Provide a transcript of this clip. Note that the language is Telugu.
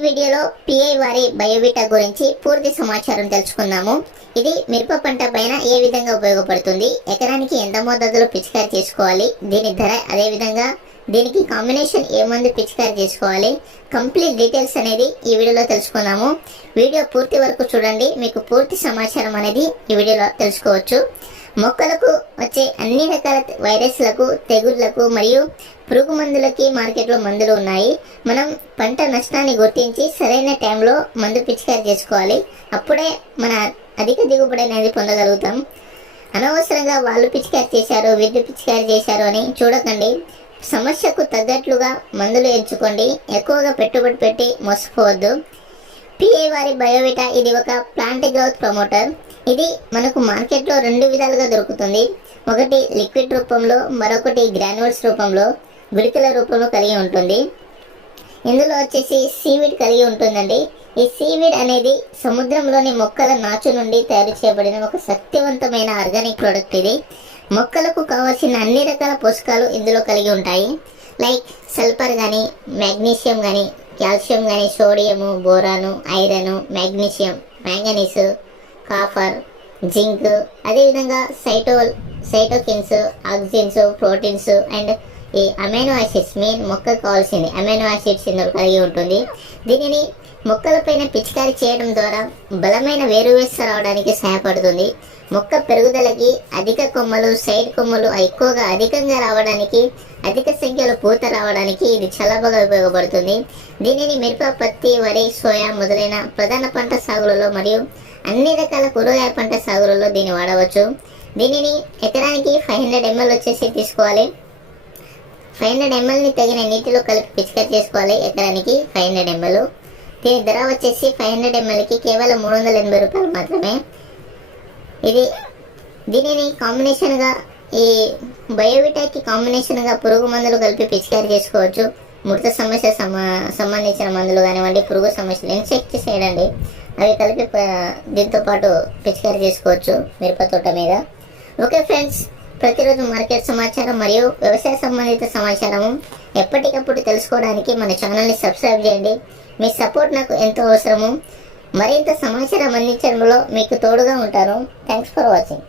ఈ వీడియోలో పిఐ వారి బయోవిటా గురించి పూర్తి సమాచారం తెలుసుకుందాము. ఇది మిరప పంట పైన ఏ విధంగా ఉపయోగపడుతుంది? ఎకరానికి ఎంత మోతాదులో పిచికారి చేసుకోవాలి? దీని ధర అదే విధంగా దీనికి కాంబినేషన్ ఏ మందు పిచికారి చేసుకోవాలి? కంప్లీట్ డీటెయిల్స్ అనేది ఈ వీడియోలో తెలుసుకుందాము. వీడియో పూర్తి వరకు చూడండి. మీకు పూర్తి సమాచారం అనేది ఈ వీడియోలో తెలుసుకోవచ్చు. మొక్కలకు వచ్చే అన్ని రకాల వైరస్లకు తెగుళ్ళకు మరియు పురుగు మందులకి మార్కెట్లో మందులు ఉన్నాయి. మనం పంట నష్టాన్ని గుర్తించి సరైన టైంలో మందు పిచికారి చేసుకోవాలి. అప్పుడే మన అధిక దిగుబడి అనేది పొందగలుగుతాం. అనవసరంగా వాళ్ళు పిచికారి చేశారు వీళ్ళు పిచికారి చేశారు అని చూడకండి. సమస్యకు తగ్గట్లుగా మందులు ఎంచుకోండి. ఎక్కువగా పెట్టుబడి పెట్టి మోసపోవద్దు. పిఏ వారి బయోవిటా ఇది ఒక ప్లాంట్ గ్రోత్ ప్రమోటర్. ఇది మనకు మార్కెట్లో రెండు విధాలుగా దొరుకుతుంది. ఒకటి లిక్విడ్ రూపంలో మరొకటి గ్రాన్యూల్స్ రూపంలో. గుళికల రూపంలో కలిగి ఉంటుంది. ఇందులో వచ్చేసి సీవిడ్ కలిగి ఉంటుందండి. ఈ సీవిడ్ అనేది సముద్రంలోని మొక్కల నాచు నుండి తయారు చేయబడిన ఒక శక్తివంతమైన ఆర్గానిక్ ప్రోడక్ట్ ఇది. మొక్కలకు కావాల్సిన అన్ని రకాల పోషకాలు ఇందులో కలిగి ఉంటాయి. లైక్ సల్ఫర్ కానీ మ్యాగ్నీషియం కానీ కాల్షియం కానీ sodium boron iron magnesium manganese copper zinc అదేవిధంగా సైటోల్ సైటోకిన్స్ ఆక్సిజన్స్ ప్రోటీన్స్ అండ్ ఈ అమైనో యాసిడ్స్ మెయిన్ మొక్కకు కావాల్సింది. అమైనో యాసిడ్స్ ఇందులో కలిగి ఉంటుంది. దీనిని మొక్కలపైన పిచికారి చేయడం ద్వారా బలమైన వేరువేస రావడానికి సహాయపడుతుంది. మొక్క పెరుగుదలకి అధిక కొమ్మలు సైడ్ కొమ్మలు ఎక్కువగా అధికంగా రావడానికి అధిక సంఖ్యలో పూత రావడానికి ఇది చాలా బాగా ఉపయోగపడుతుంది. దీనిని మిరప పత్తి వరి సోయా మొదలైన ప్రధాన పంట సాగులలో మరియు అన్ని రకాల కూరగాయ పంట సాగులలో దీన్ని వాడవచ్చు. దీనిని ఎకరానికి ఫైవ్ హండ్రెడ్ ఎంఎల్ వచ్చేసి తీసుకోవాలి. ఫైవ్ హండ్రెడ్ ఎంఎల్ని తగిన నీటిలో కలిపి పిచికారి చేసుకోవాలి ఎకరానికి ఫైవ్ హండ్రెడ్ ఎంఎల్ దీని ధర వచ్చేసి ఫైవ్ హండ్రెడ్ ఎంఎల్కి కేవలం మూడు వందల ఎనభై రూపాయలు మాత్రమే. ఇది దీనిని కాంబినేషన్గా ఈ బయోవిటాకి కాంబినేషన్గా పురుగు మందులు కలిపి పిచికారి చేసుకోవచ్చు. మృత సమస్య సమ సంబంధించిన మందులు కానివ్వండి పురుగు సమస్యలు ఇన్సెక్టిసైడ్ అండి అవి కలిపి దీంతో పాటు పిచికారి చేసుకోవచ్చు మిరప తోట మీద. ఓకే ఫ్రెండ్స్ ప్రతిరోజు మార్కెట్ సమాచారం మరియు వ్యవసాయ సంబంధిత సమాచారము ఎప్పటికప్పుడు తెలుసుకోవడానికి మన ఛానల్ని సబ్స్క్రైబ్ చేయండి. మీ సపోర్ట్ నాకు ఎంతో అవసరము. మరింత సమాచారం అందించడంలో మీకు తోడుగా ఉంటాను. Thanks for watching